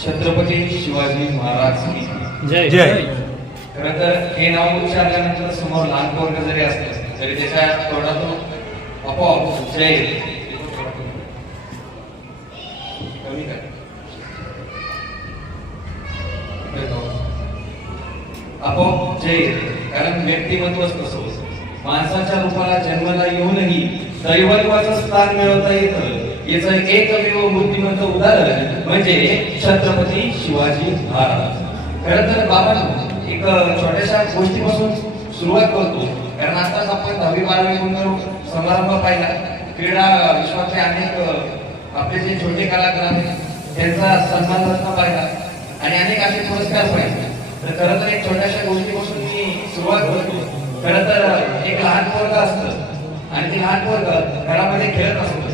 छत्रपती शिवाजी महाराज की जय जय. खरं तर हे नाव उच्चारल्यानंतर समोर लहान पोरग जरी असलं तरी त्याच्या तोंडातून आपोआप जय? आपोआप जय. कारण व्यक्तिमत्वच तसं माणसाच्या रूपाला जन्माला येऊनही दैवत्वाचं स्थान मिळवता येतं याचं एकमेव बुद्धिमत्त उदाहरण म्हणजे छत्रपती शिवाजी महाराज. खर तर बाबा एक छोट्याशा गोष्टीपासून सुरुवात करतो. कारण आताच आपण दहावी बारावी समारंभ पाहिला. क्रीडा विश्वातले अनेक आपले जे छोटे कलाकार आहेत त्यांचा सन्मान रत्न पाहिला. आणि अनेक असे पुरस्कार पाहिजे तर खरं तर एक छोट्याशा गोष्टीपासून मी सुरुवात करतो. खरं तर एक लहान वर्ग असतं. आणि ते लहान वर्ग घरामध्ये खेळत असतो.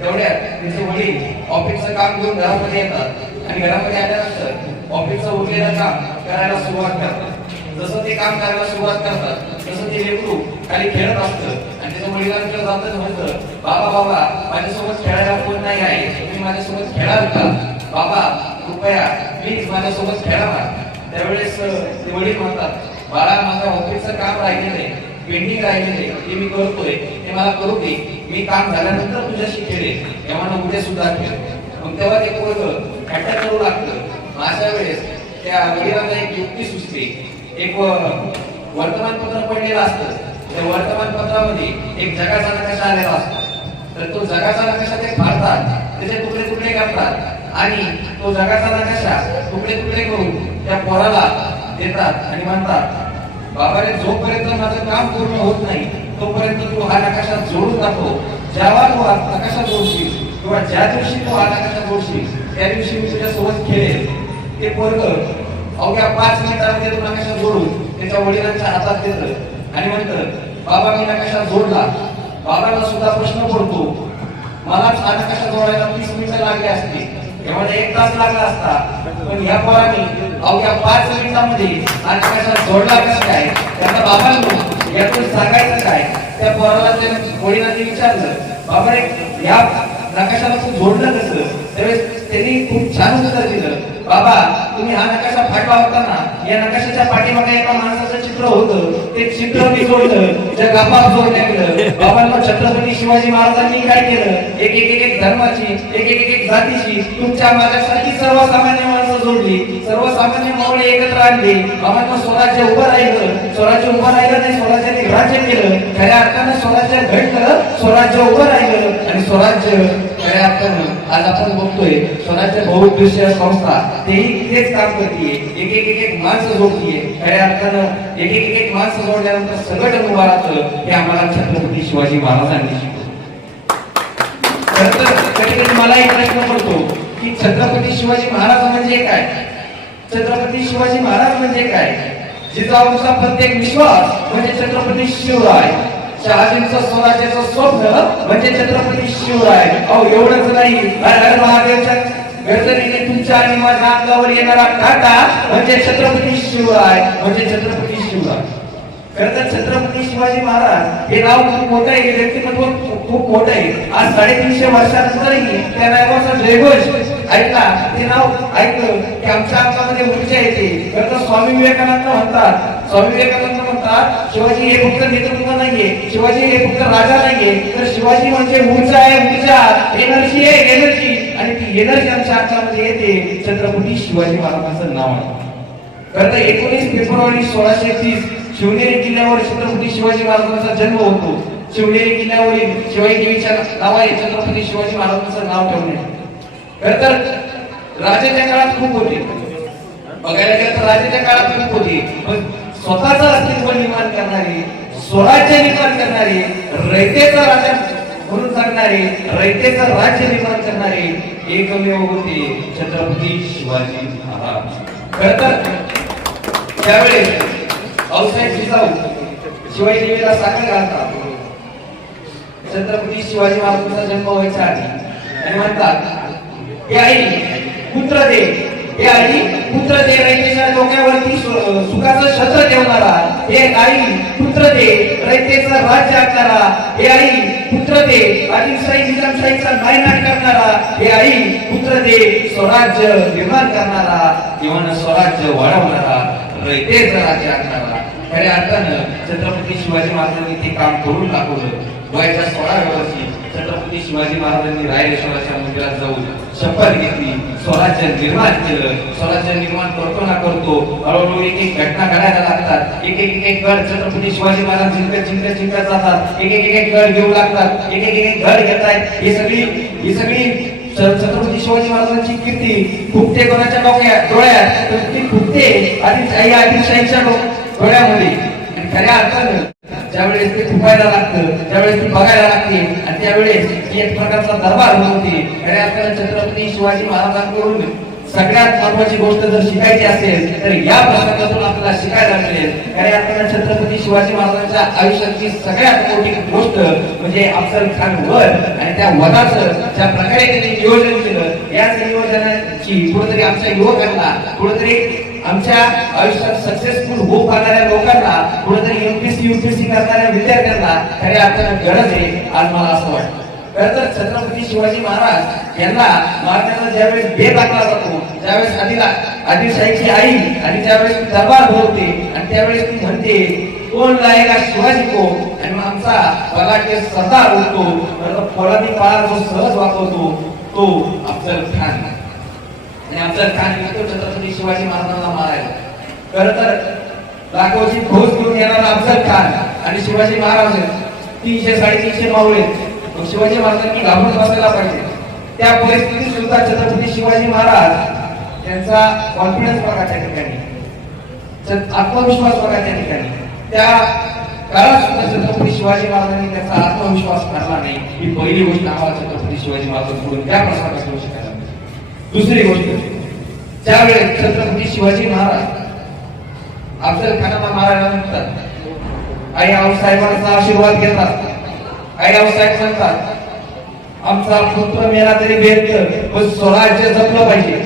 तेवढ्यात त्याचे वडील ऑफिसचं काम घेऊन घरामध्ये येतात. आणि घरामध्ये आल्यानंतर ऑफिसचं उरलेलं काम करायला सुरुवात करतात. जसं ते काम करायला सुरुवात करतात तसं ते लेकरू खाली खेळत असतं. आणि त्याच्या वडिलांकडे जातच म्हणतं बाबा बाबा माझ्यासोबत खेळायला कोण नाही आहे? तुम्ही माझ्यासोबत खेळाल का? बाबा कृपया प्लीज माझ्यासोबत खेळावा त्यावेळेस ते वडील म्हणतात बाळा माझ्या ऑफिसचं काम राहिलेलं आहे. पेंडिंग राहिलेले आहे ते मी करतोय ते मला करू दे. मी काम झाल्यानंतर तुझ्याशी खेळेन. तेव्हा उद्या सुद्धा खेळ मग तेव्हा ते पोरग अटॅक करू लागतं माझ्या अशा वेळेस त्या वडिलांना एक युक्ती सुचते. एक वर्तमानपत्र पडलेलं असतं. त्या वर्तमानपत्रामध्ये एक जगाचा नकाशा आलेला असतो. तर तो जगाचा नकाशा ते फाडतात. त्याचे तुकडे तुकडे करतात आणि तो जगाचा नकाशा तुकडे तुकडे करून त्या पोराला देतात आणि म्हणतात बाबाने जोपर्यंत माझं काम पूर्ण होत नाही तोपर्यंत तू हा नकाशा जोडून दाखव. जेव्हा तू हा नकाशा जोडशील किंवा ज्या दिवशी तू हा नकाशा जोडशील त्या दिवशी मी तुझ्या सोबत खेळेल. ते पोरग अवघ्या पाच मिनिटांमध्ये तो नकाशा जोडून त्याच्या वडिलांच्या हातात देत. आणि म्हणतं बाबा मी नकाशा जोडला. बाबाला सुद्धा प्रश्न पडतो मलाच हा नकाशा जोडायला तीस मिनिटं लागली असते. त्यामुळे एक तास लागला असता. पण ह्या पोराने अवघ्या पाच मिनिटांमध्ये हा नकाशा जोडला कसं काय? त्यांना बाबांनो यातून सांगायचं काय? त्या पोराला त्या वडिलांनी विचारलं बाबा रे या नकाशाला तू जोडलं कसं? त्यावेळेस त्यांनी खूप छान उत्तर दिलं. बाबा तुम्ही हा नकाशा फाटला होता ना? या नकाशाच्या पाठीमागे एका माणसाचं चित्र होतं. ते चित्र मी जोडलं. त्या आपाप बाबांना छत्रपती शिवाजी महाराजांनी काय केलं? एक एक एक एक धर्माची एक एक एक एक जातीची तुमच्या माझ्यासाठी सर्वसामान्य माणसं जोडली सर्वसामान्य मावळे एकत्र आणले. बाबांना स्वराज्य उभं राहिलं. स्वराज्य उभं राहिलं नाही स्वराज्याने राज्य केलं. खऱ्या अर्थानं स्वराज्य घडलं स्वराज्य उभं राहिलं आणि स्वराज्य खऱ्या अर्थानं आज आपण बघतोय स्वराज्य बहुउद्देशीय संस्था तेही तेच काम करते एक एक एक एक माणसं जोडतीये. खऱ्या अर्थानं एक एक एक माणसं जोडल्यानंतर संघटन उभा राहतं हे आम्हाला छत्रपती शिवाजी महाराजांनी शिकवलं. मला एक प्रश्न पडतो की छत्रपती शिवाजी महाराज म्हणजे काय? छत्रपती शिवाजी महाराज म्हणजे काय? जिजाऊचा प्रत्येक विश्वास म्हणजे छत्रपती शिवराय. शहाजींचं स्वराज्याचं स्वप्न म्हणजे छत्रपती शिवराय. अहो एवढंच नाही. महादेवच्या गर्जनीने तुमच्या आणि माझ्या अंगावर येणारा काटा म्हणजे छत्रपती शिवराय. म्हणजे छत्रपती शिवराय. खर तर छत्रपती शिवाजी महाराज हे नाव खूप मोठं आहे. व्यक्तिमत्व खूप मोठं आहे. आज साडेतीनशे वर्षानंतरही त्या नावाचा जयघोष ऐकला ते नाव ऐकलं की आमच्या अंगामध्ये ऊर्जा येते खरं तर स्वामी विवेकानंद म्हणतात स्वामी विवेकानंद म्हणतात शिवाजी हे फक्त नेतृत्व नाहीये. शिवाजी हे फक्त राजा नाहीये. तर शिवाजी म्हणजे ऊर्जा आहे ऊर्जा. एनर्जी आहे एनर्जी. आणि ती एनर्जी आमच्या अंगामध्ये येते. छत्रपती शिवाजी महाराजांचं नाव आहे. खरं तर एकोणीस फेब्रुवारी सोळाशे तीस शिवनेरी किल्ल्यावर छत्रपती शिवाजी महाराजांचा जन्म होतो. शिवनेरी किल्ल्यावरील शिवाई देवीच्या नावाने छत्रपती शिवाजी महाराजांचं नाव ठेवण्यात खर तर राजाच्या काळात खूप होती. बघायला गेलं तर राजाच्या काळात खूप होती. पण स्वतःच अस्तित्व निर्माण करणारे स्वराज्य निर्माण करणारे रयतेचा राजा म्हणून सांगणारी रयतेचं राज्य निर्माण करणारे एकमेव होते छत्रपती शिवाजी महाराज. खर तर त्यावेळेस औसाहेब जिजाऊ शिवाजी देवीला साखर घालतात छत्रपती शिवाजी महाराजांचा जन्म व्हायचा आधी आणि म्हणतात हे पुत्र दे. हे पुत्र दे रयतेच्या डोक्यावरती सुखाचं छत्र ठेवणारा. हे आई पुत्र दे राज्य हे आई पुत्र दे आदिलशाही निजामशाहीचा नायनाट करणारा. हे आई पुत्र दे स्वराज्य निर्माण करणारा. किंवा स्वराज्य वाढवणारा. रयतेचा राज्य आकारा खऱ्या अर्थानं छत्रपती शिवाजी महाराजांनी ते काम करून दाखवलं. वयाच्या सोळाव्या वर्षी छत्रपती शिवाजी महाराजांनी रायरेश्वराच्या मंदिरात जाऊन शपथ घेतली. स्वराज्य निर्माण केलं. स्वराज्य निर्माण करतो ना करतो हळूहळू एक एक घटना घडायला लागतात. एक एक एक गड छत्रपती शिवाजी महाराज जिंकत जिंकत जिंकत जातात. एक एक एक गड घेऊ लागतात. एक एक एक घर गड घेत आहेत ही सगळी ही सगळी छत्रपती शिवाजी महाराजांची कीर्ती फुकते कोणाच्या डोक्यात? डोळ्यात. तर ती फुटते आदिलशाही आदिलशाहीच्या डोळ्यामध्ये. खऱ्या अर्थानं ज्यावेळेस ते फुकायला लागतं त्यावेळेस ती बघायला लागते आणि त्यावेळेस ती एक प्रकारचा दरबार होते आणि आपल्याला छत्रपती शिवाजी महाराजांकडून सगळ्यात महत्वाची गोष्ट जर शिकायची असेल तर या प्रसंगातून आपल्याला शिकायला मिळेल. कारण आपल्याला छत्रपती शिवाजी महाराजांच्या आयुष्याची सगळ्यात मोठी गोष्ट म्हणजे अफजल खान वध आणि त्या वधाचं ज्या प्रकारे त्यांनी नियोजन केलं याच नियोजनाची कुठेतरी आमच्या युवकांना कुठेतरी आमच्या आयुष्यात सक्सेसफुल होऊ पाहणाऱ्या लोकांना कुठेतरी युपीएससी युपीएससी करणाऱ्या विद्यार्थ्यांना खऱ्या अर्थानं गरज आहे आज मला असं वाटतं. खर तर छत्रपती शिवाजी महाराज यांना मारण्याचा ज्यावेळेस बेत टाकला जातो त्यावेळेस आदिला आदिलशाहीची आई आणि त्यावेळेस ती दरबार भोवते आणि त्यावेळेस ती म्हणते कोण लायला शिवाजी को आणि मग आमचा पलाटे सरदार होतो तर फळानी पाळा जो सहज वापरतो तो अफजल खान. आणि आमचा स्थान येतो छत्रपती शिवाजी महाराजांना मारायला खर तर लाखोची फौज घेऊन येणारा अफजल खान आणि शिवाजी महाराज तीनशे साडेतीनशे मावळे शिवाजी महाराजांनी घाबरून बसायला पाहिजे. त्या परिस्थितीत सुद्धा छत्रपती शिवाजी महाराज त्यांचा कॉन्फिडन्स बघा त्या ठिकाणी. आत्मविश्वास बघा त्या ठिकाणी. त्या काळात सुद्धा छत्रपती शिवाजी महाराजांनी त्याचा आत्मविश्वास करला नाही. ही पहिली गोष्ट आम्हाला छत्रपती शिवाजी महाराजांकडून त्या प्रसंगात शिकायला मिळते. दुसरी गोष्ट त्यावेळेस छत्रपती शिवाजी महाराज अफजल खानाला मारायला म्हणतात आई आऊसाहेबांचा आशीर्वाद घेतात. आई आऊसाहेब सांगतात आमचा पुत्र मेला तरी भेट पण स्वराज्य जपलं पाहिजे.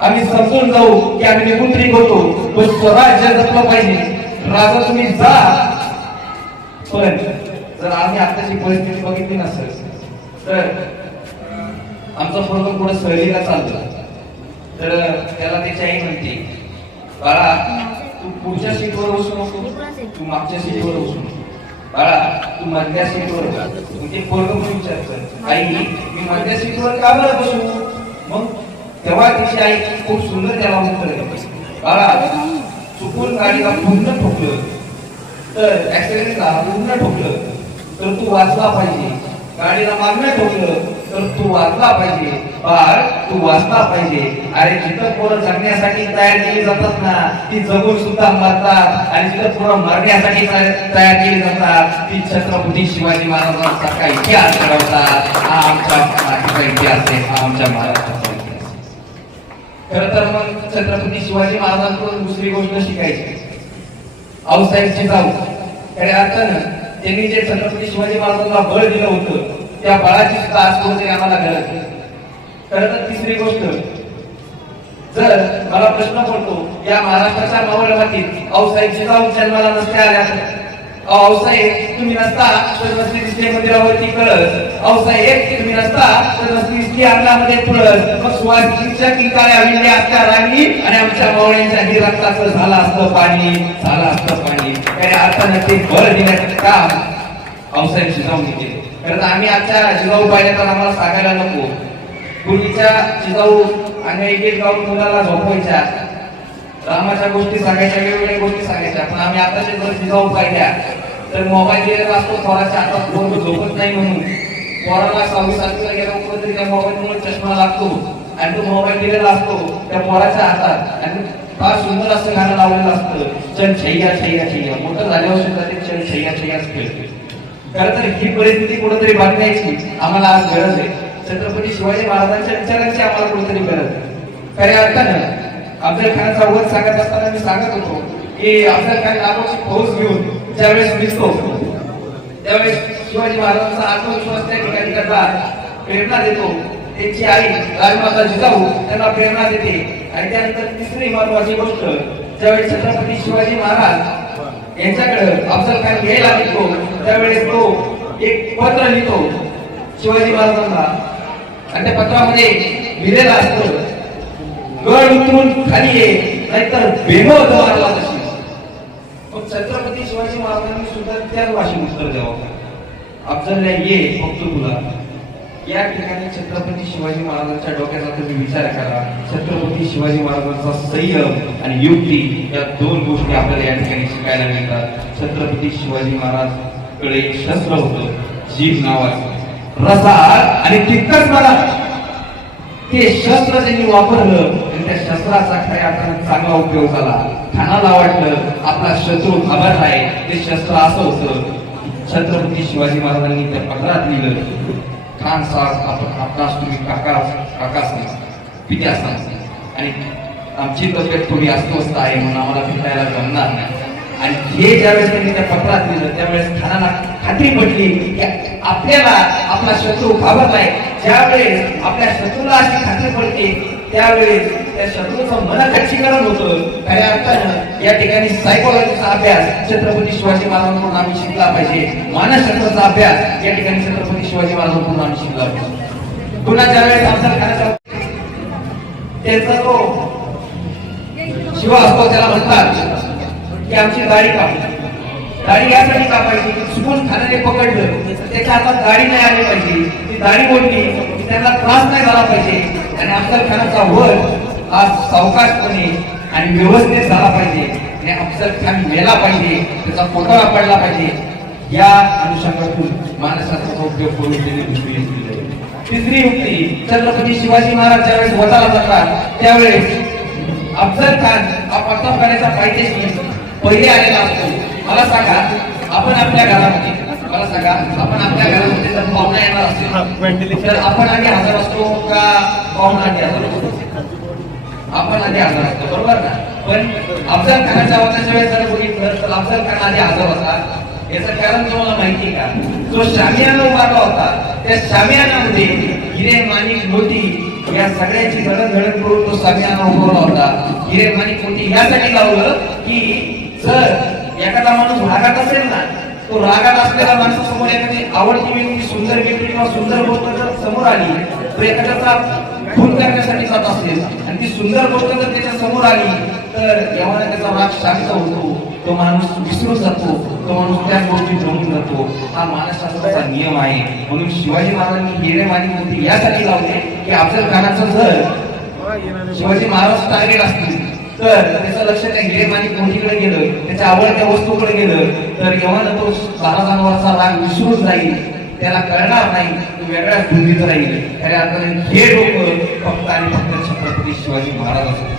आम्ही समजून जाऊ की आम्ही निघून तरी होतो पण स्वराज्य जपलं पाहिजे. राजा तुम्ही जा. पण जर आम्ही आताची परिस्थिती बघितली नसेल तर आमचा फोटो पुढे सहलीला चालतो. तर त्याला त्याची आई म्हणते. बाळा तू पुढच्या सीटवर बसू नको. तू मागच्या सीटवर बसू नको. बाळा तू मधल्या सीटवर म्हणजे मग ते पोरग पण विचारतं आई मी मधल्या सीटवर का बरं बसू? मग तेव्हा तिची आई खूप सुंदर त्याला उत्तर बाळा चुकून गाडीला पूर्ण ठोकलं. तर ऍक्सिडेंटला पूर्ण ठोकलं. तर तू वाचला पाहिजे. गाडीला मागणं ठोकलं. तर तू वाचला पाहिजे. बाळ तू वाचला पाहिजे. अरे जिथं पोरं जगण्यासाठी तयार केली जातात ना ती जगून सुद्धा मरतात. आणि जिथं पोरं मरण्यासाठी तयार केली जातात ती छत्रपती शिवाजी महाराजांसारखा इतिहास घडवतात? हा आमच्या मराठीचा इतिहास आहे. हा आमच्या महाराष्ट्राचा इतिहास खर तर मग छत्रपती शिवाजी महाराजांकडून दुसरी गोष्ट शिकायची. आऊसाहेबची जाऊ. खऱ्या अर्थानं त्यांनी जे छत्रपती शिवाजी महाराजांना बळ दिलं होतं त्या बाळाची सुद्धा आज कुठेतरी आम्हाला गरज आहे. खरं तर तिसरी गोष्ट जर मला प्रश्न पडतो या महाराष्ट्राच्या मावळ मातीत आऊसाहेबची जाऊ जन्माला नसते आल्या तर? आऊसाहेब तुम्ही नसता तर नसली दिसते मंदिरावरती कळस. आऊसाहेब तुम्ही नसता तर नसली दिसली अंगणामध्ये पळस. मग सुवासिनीच्या किंकाळ्या विंड्या असत्या राणी आणि आमच्या मावळ्यांच्या ही रक्ताचं झालं असतं पाणी झालं असतं पाणी. त्याने अर्थानं ते बळ देण्याचं काम आऊसाहेब शिजाऊन केले कारण आम्ही आजच्या जिजाऊ पाहिल्या तर आम्हाला सांगायला नको. पूर्वीच्या जिजाऊ आणि एक एक जाऊन मुलाला झोपवायच्या. रामाच्या गोष्टी सांगायच्या वेगवेगळ्या गोष्टी सांगायच्या. पण आम्ही आताच्या जर जिजाऊ पाहिल्या तर मोबाईल दिलेला असतो पोराच्या हातात फोन झोपत नाही म्हणून. पोराला सहावी सातवीला गेल्यामुळे तरी त्या मोबाईलमुळे चष्मा लागतो. आणि तो मोबाईल दिलेला असतो त्या पोराच्या हातात. आणि फार सुंदर असं गाणं लावलेलं असतं. चल छैया छैया छैया. मोठं झाल्यावर सुद्धा ते चल छैया छैयाच खेळते खरं तर ही परिस्थिती कुठेतरी बदलायची. आम्हाला आज गरज आहे. छत्रपती शिवाजी महाराजांच्या विचारांची आम्हाला कुठेतरी गरज आहे. खऱ्या अर्थानं अफजल खानचा वध सांगत असताना मी सांगत होतो की अफजल खान नावाची फौज घेऊन ज्यावेळेस दिसतो त्यावेळेस शिवाजी महाराजांचा आत्मविश्वास त्या ठिकाणी करता प्रेरणा देतो. त्यांची आई राजमाता जिजाऊ त्यांना प्रेरणा देते. आणि त्यानंतर तिसरी महत्वाची गोष्ट ज्यावेळी छत्रपती शिवाजी महाराज यांच्याकडे अफजल खान घ्यायला निघतो. त्यावेळेस तो एक पत्र लिहितो. शिवाजी महाराजांना. आणि त्या पत्रामध्ये लिहिलेलं असतं गड उतरून खाली ये नाहीतर बेमोद मारला तशी मग छत्रपती शिवाजी महाराजांनी सुद्धा त्याच भाषेत उत्तर द्यावं अफजलला ये फक्त तुला या ठिकाणी छत्रपती शिवाजी महाराजांच्या डोक्याचा तुम्ही विचार करा. छत्रपती शिवाजी महाराजांचा संयम आणि युक्ती या दोन गोष्टी आपल्याला या ठिकाणी शिकायला मिळतात. छत्रपती शिवाजी महाराजकडे एक शस्त्र होतं जीव नावाचं. रसाळ आणि तितकंच मला ते शस्त्र त्यांनी वापरलं आणि त्या शस्त्राचा खऱ्या अर्थानं चांगला उपयोग झाला. ठाणाला वाटलं आपला शत्रू खबर आहे ते शस्त्र असं होतं. छत्रपती शिवाजी महाराजांनी त्या पत्रात लिहिलं. खान साहेब आपण आपणास तुम्ही काका काकास पित्यास आणि आमची तब्येत थोडी अस्वस्थ आहे म्हणून आम्हाला भेटायला जमणार नाही. आणि हे ज्यावेळेस त्यांनी त्या पत्रात दिलं त्यावेळेस खानाला खात्री पडली की आपल्याला आपला शत्रू घाबरलाय. ज्यावेळेस आपल्या शत्रूला अशी खात्री पडते त्यावेळेस त्या शत्रूचं मन खच्चीकरण होतं. खऱ्या अर्थानं या ठिकाणी सायकोलॉजीचा अभ्यास छत्रपती शिवाजी महाराजांकडून आम्ही शिकला पाहिजे. मानसशास्त्राचा अभ्यास या ठिकाणी छत्रपती शिवाजी महाराजांकडून आम्ही शिकला पाहिजे. पुन्हा ज्यावेळेस अफजल खानाचा त्याचा तो शिवा असतो त्याला म्हणतात की आमची गाडी कापली गाडी यासाठी कापायची. चुकून खाण्याने पकडलं. त्याच्या हातात गाडी नाही आली पाहिजे. ती गाडी बोलली त्यांना त्रास नाही झाला पाहिजे. आणि अफजल खानाचा वर हा सावकाशपणे आणि व्यवस्थित झाला पाहिजे. आणि अफजल खान मेला पाहिजे त्याचा पोटळा पडला पाहिजे. या अनुषंगातून मानसशास्त्राचा उपयोग करून त्यांनी दुसरी. तिसरी युक्ती छत्रपती शिवाजी महाराज ज्यावेळेस वधाला जातात त्यावेळेस अफजल खान हा प्रतापगडाच्या पायथ्याशी पहिले आलेला असतो. मला सांगा आपण आपल्या घरामध्ये मला सांगा आपण आपल्या घरामध्ये जर पाहुणा येणार असेल तर आपण आधी हजर असतो का पाहुणा आधी हजर असतो? आपण आधी हजर असतो बरोबर ना? पण अफजल खानाच्या वधाच्या वेळेस जर बघितलं तर अफजल खान आधी हजर होता. याचं कारण तुम्हाला माहिती का? तो शामियाना उभारला होता त्या शामियानामध्ये हिरे माणिक मोठी या सगळ्याची जडणघडण करून तो शामियाना उभारला होता. हिरे माणिक मोठी यासाठी लावलं की जर एखादा माणूस रागात असेल ना तो रागात असलेल्या माणसासमोर एखादी आवडती व्यक्ती सुंदर व्यक्ती किंवा सुंदर गोष्ट जर समोर आली तर एखाद्याचा खून करण्यासाठी जात असेल आणि ती सुंदर गोष्ट जर त्याच्यासमोर आली तर यामुळे त्याचा राग शांत होतो. तो माणूस विसरून जातो. तो माणूस त्या गोष्टी जमून जातो. हा मानसशास्त्राचा नियम आहे. म्हणून शिवाजी महाराजांनी हिरे मानी होती यासाठी लावले की अफजल खानाचं जर शिवाजी महाराज टार्गेट असतील. तर त्याचं लक्ष त्या हिरेमानी कोणतीकडे गेलं? त्याच्या आवडत्या वस्तूकडे गेलं? तर एव्हा तो महाराजांवरचा राग विसरून जाईल. त्याला कळणार नाही. तो वेगळ्याच भूमीत राहील. खऱ्या अर्थाने हे लोक फक्त आणि फक्त छत्रपती शिवाजी महाराज असत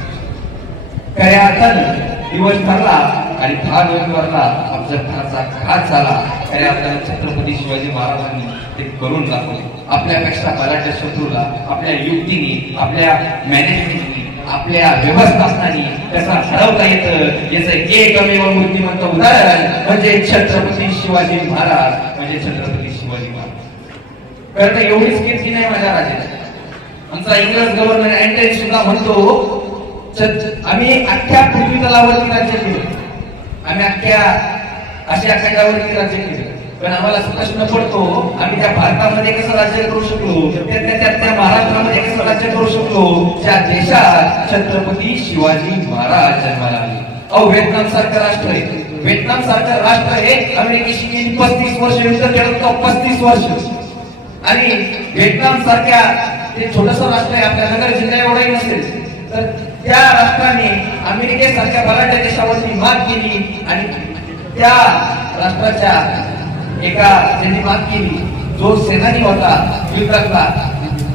खऱ्या अर्थाने दिवस ठरला आणि दहा नोव्हेंबरला अफजल खानाचा घात झाला. खऱ्या अर्थाने छत्रपती शिवाजी महाराजांनी ते करून दाखवले. आपल्यापेक्षा बलाढ्य शत्रूला आपल्या युक्तीने आपल्या मॅनेजमेंटने आपल्या व्यवस्थापनाने कसा हरवता येतं. याचं एकमेव मूर्तिमंत उदाहरण म्हणजे छत्रपती शिवाजी महाराज म्हणजे छत्रपती कारण खरं तर एवढीच कीर्ती नाही माझ्या राजाला आमचा इंग्रज गव्हर्नर अँटन सुद्धा म्हणतो आम्ही अख्ख्या पृथ्वी तलावरती राज्य केलं. आम्ही अख्ख्या आशिया खंडावरती राज्य केलं. पण आम्हाला प्रश्न पडतो आम्ही त्या भारतामध्ये कसं राज्य करू शकलो? त्या महाराष्ट्रामध्ये कसं राज्य करू शकलो? त्या देशात छत्रपती शिवाजी महाराज जन्माला आले. अहो व्हिएतनाम सारखं राष्ट्र आहे. व्हिएतनाम सारखं राष्ट्र हे अमेरिकेशी पस्तीस वर्ष युद्ध केलं पस्तीस वर्ष. आणि व्हिएतनाम सारख्या ते छोटस राष्ट्र आहे आपल्या नगर जिल्ह्या एवढंही नसेल तर त्या राष्ट्राने अमेरिकेसारख्या बलाढ्य देशावरती मात केली आणि त्या राष्ट्राच्या एका त्यांनी मात केली जो सेनानी होता युद्धातला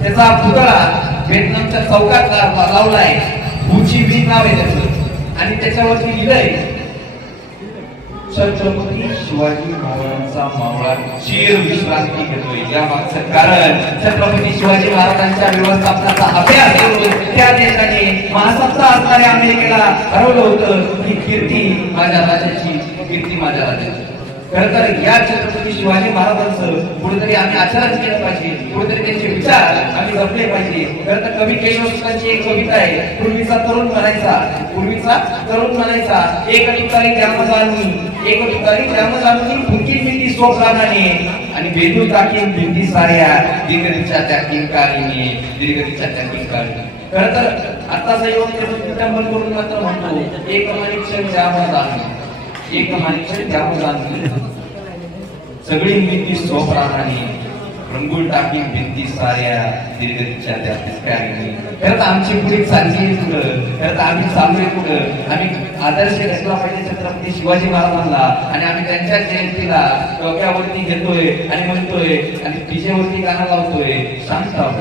त्याचा पुतळा व्हिएतनामच्या चौकात लावलाय. हुची बी नाव आहे त्याचं. आणि त्याच्यावरती लिहिलंय छत्रपती शिवाजी महाराजांचा मावळा चिर विश्रांती घेतोय. या मागचं कारण छत्रपती शिवाजी महाराजांच्या व्यवस्थापनाचा अभ्यास करून त्या देशाने महासत्ता असणाऱ्या अमेरिकेला हरवलं होतं. ही कीर्ती माझ्या राजाची कीर्ती माझ्या राजाची. खरं तर या छत्रपती शिवाजी महाराजांचं कुठेतरी आम्ही आचरण केलं पाहिजे कुठेतरी त्यांचे विचार आम्ही जपले पाहिजे. खरं तर कवी केशवसुतांची एक कविता आहे पूर्वीचा तरुण म्हणायचा पूर्वीचा तरुण म्हणायचा एक ठिकाणी ग्राम जाणून एक ठिकाणी ग्राम जाणून फुकी पिंडी सोप रानाने आणि बेदू टाकीन भिंती साऱ्या दीर्घरीच्या त्या किंकारीने दीर्घरीच्या त्या किंकारीने. खरं तर आताचा योग करून मात्र म्हणतो एक क्षण त्यावर जाणून एक मनुष्य त्यावर सगळी भिंती सोप राहणारी रंगून टाकी भिंती साऱ्या दीर्घरीच्या त्या पिचकारीने खरं तर आमची पुढे चालली कुठं खरं तर आम्ही चाललोय कुठं आम्ही आदर्श घेतला पाहिजे छत्रपती शिवाजी महाराजांना आणि आम्ही त्यांच्या जयंतीला डोक्यावरती घेतोय आणि म्हणतोय आणि पिजेवरती गाणं लावतोय. शांत राहू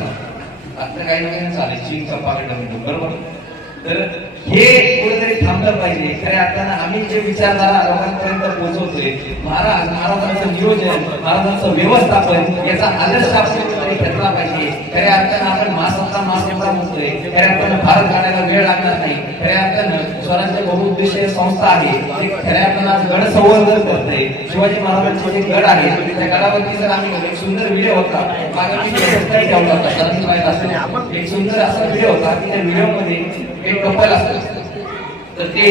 आता काही ना काही चालेल. चीनचा पाकिट बरोबर? तर हे कुठेतरी थांबलं पाहिजे. खऱ्या अर्थानं आम्ही जे विचारधारा लोकांपर्यंत पोहोचवतोय महाराज महाराजांचं नियोजन महाराजांचं व्यवस्थापन याचा आदर्श आपण कुठेतरी घेतला पाहिजे. खऱ्या अर्थानं आपण मासमता मासमता म्हणतोय खऱ्या अर्थानं भारत काढायला वेळ लागणार नाही. खऱ्या अर्थानं स्वराज्य बहुउद्देशीय संस्था आहे ते खऱ्या अर्थानं गड संवर्धन करतंय शिवाजी महाराजांचे जे गड आहे त्या गडावरती जर आम्ही एक सुंदर व्हिडिओ होता. मागे मी ठेवला होता सरांनी माहीत असेल एक सुंदर असा व्हिडिओ होता की त्या व्हिडिओमध्ये एक कपल असतं. तर ते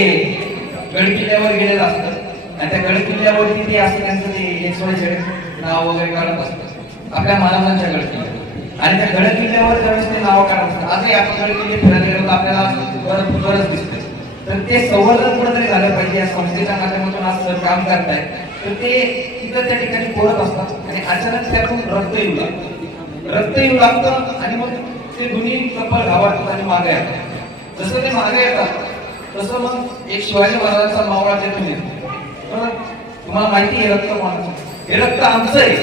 गड किल्ल्यावर गेलेलं असतं. आणि त्या गड किल्ल्यावरती ते असं त्यांचं ते वाय शेड नाव वगैरे काढत असतं. आपल्या महाराजांच्या गड किल्ल्यावर. आणि त्या गड किल्ल्यावर ज्यावेळेस ते नाव काढत असतात आजही आपण गड किल्ले फिरायला गेलो तर आपल्याला बरं बरंच दिसतंय तर ते संवर्धन कुठेतरी झालं पाहिजे या संस्थेच्या माध्यमातून आज सर काम करतायत तर ते तिथं त्या ठिकाणी पोहत असतात. आणि अचानक त्यातून रक्त येऊ लागतं. रक्त येऊ लागतं आणि मग ते दोन्ही कपल घावाटतात आणि मागे येतात. जसं ते मागे येतात तसं मग एक शिवाजी महाराजांचा मावळा ते तुम्ही तुम्हाला माहिती हे रक्त कोणाचं? हे रक्त आमचं आहे.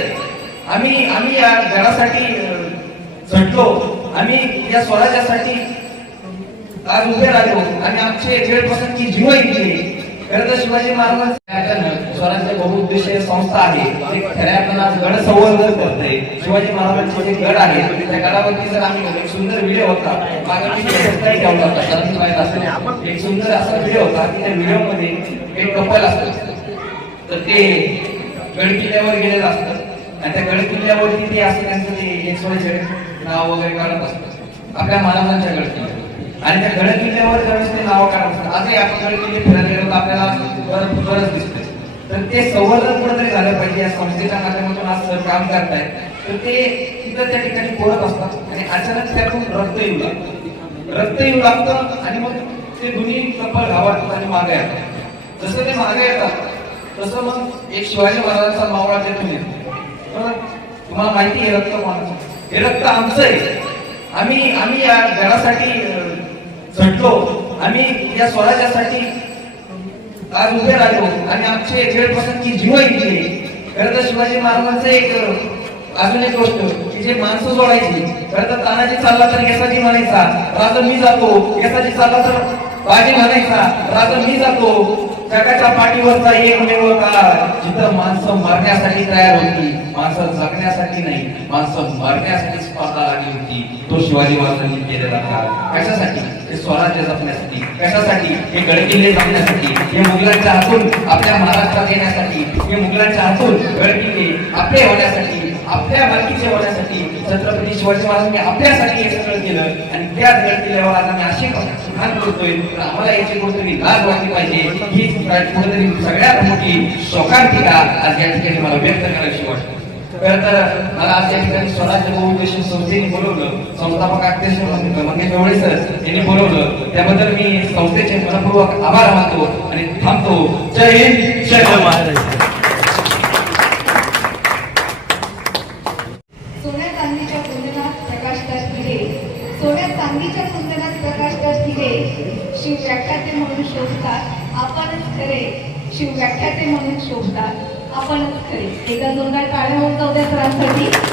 आम्ही आम्ही या जगासाठी झटलो. आम्ही या स्वराज्यासाठी आज उभे राहिलो. आणि आमचे वेळपासूनची जीव केली खरं तर शिवाजी महाराज स्वराज्य बहुउद्देशीय संस्था आहे. ते खऱ्या अर्थानं गड संवर्धन करते. शिवाजी महाराजांचे जे गड आहे त्या गडावरती जर आम्ही एक सुंदर व्हिडिओ होता मागे ठेवला होता एक सुंदर असा व्हिडिओ होता की त्या व्हिडिओमध्ये एक कपल असतं. तर ते गड किल्ल्यावर गेलेलं असतं. आणि त्या गड किल्ल्यावरती ते असं त्यांचं ते एक सोय नाव वगैरे काढत असतं. आपल्या महाराजांच्या गड किल्ल्यावर आणि त्या गड किल्ल्यावर ज्यावेळेस ते नाव काढत असतात आजही आपण गड किल्ले फिरायला गेलो तर आपल्याला बरं बरंच दिसतं. तर ते संवर्धन कुठेतरी झालं पाहिजे. या संस्थेच्या माध्यमातून आज सर काम करतायत. तर ते तिथं त्या ठिकाणी पोरत असतात. आणि अचानक त्यातून रक्त येऊ लागतं. रक्त येऊ लागतं आणि मग ते दोन्ही कपल घावाटतात आणि मागे येतात. जसं ते मागे येतात तसं मग एक शिवाजी महाराजांचा मावळा तिथून येतो. तुम्हाला माहिती आहे रक्त कोणाचं? हे रक्त आमचं आहे. आम्ही आम्ही या घरासाठी झटलो. आम्ही या स्वराज्यासाठी आज उभे राहिलो आणि आमचे वेळपासूनची जीव दिली खरं तर शिवाजी महाराजांचं एक अजून एक गोष्ट की जे माणसं जोडायची खरं तर तानाजी चालला तर यशाजी म्हणायचा राजा मी जातो यशाजी चालला तर बाजी म्हणायचा राजा मी जातो जगाच्या पाठीवरचा एकमेव काळ. जिथं माणसं मरण्यासाठी तयार होती माणसं जगण्यासाठी नाही माणसं मरण्यासाठी स्पर्धा लागली होती तो शिवाजी महाराजांनी केलेला काळ. कशासाठी? हे स्वराज्य जपण्यासाठी कशासाठी? हे गडकिल्ले जपण्यासाठी हे मुघलांच्या हातून आपल्या महाराष्ट्रात येण्यासाठी हे मुघलांच्या हातून गडकिल्ले आपले होण्यासाठी आपल्या मालकीचे होण्यासाठी छत्रपती शिवाजी महाराजांनी आपल्यासाठी हे सगळं केलं आणि त्याच गडकिल्ल्यावर आज आम्ही असे भान करतोय तर आम्हाला याची कुठेतरी लाज वाटली पाहिजे? ही कुठेतरी सगळ्यात मोठी शोकांतिका आज या ठिकाणी मला व्यक्त करायची वाटते. खरं तर मला आज ठिकाणी स्वराज्य बहुउद्देशीय संस्थेने बोलवलं. संस्थापक अध्यक्ष मंगेश गवळे सर यांनी बोलवलं. त्याबद्दल मी संस्थेचे मनपूर्वक आभार मानतो आणि थांबतो. जय हिंद जय महाराज सोन्या चांदीच्या कुंदनात प्रकाश तर हिरे सोन्या चांदीच्या कुंदनात प्रकाश तर हिरे शिव व्याख्याते म्हणून शोभतात आपणच खरे शिव व्याख्याते म्हणून शोभतात आपणच खरे एकदा जोरदार टाळ्या होत जाऊ द्या सरांसाठी.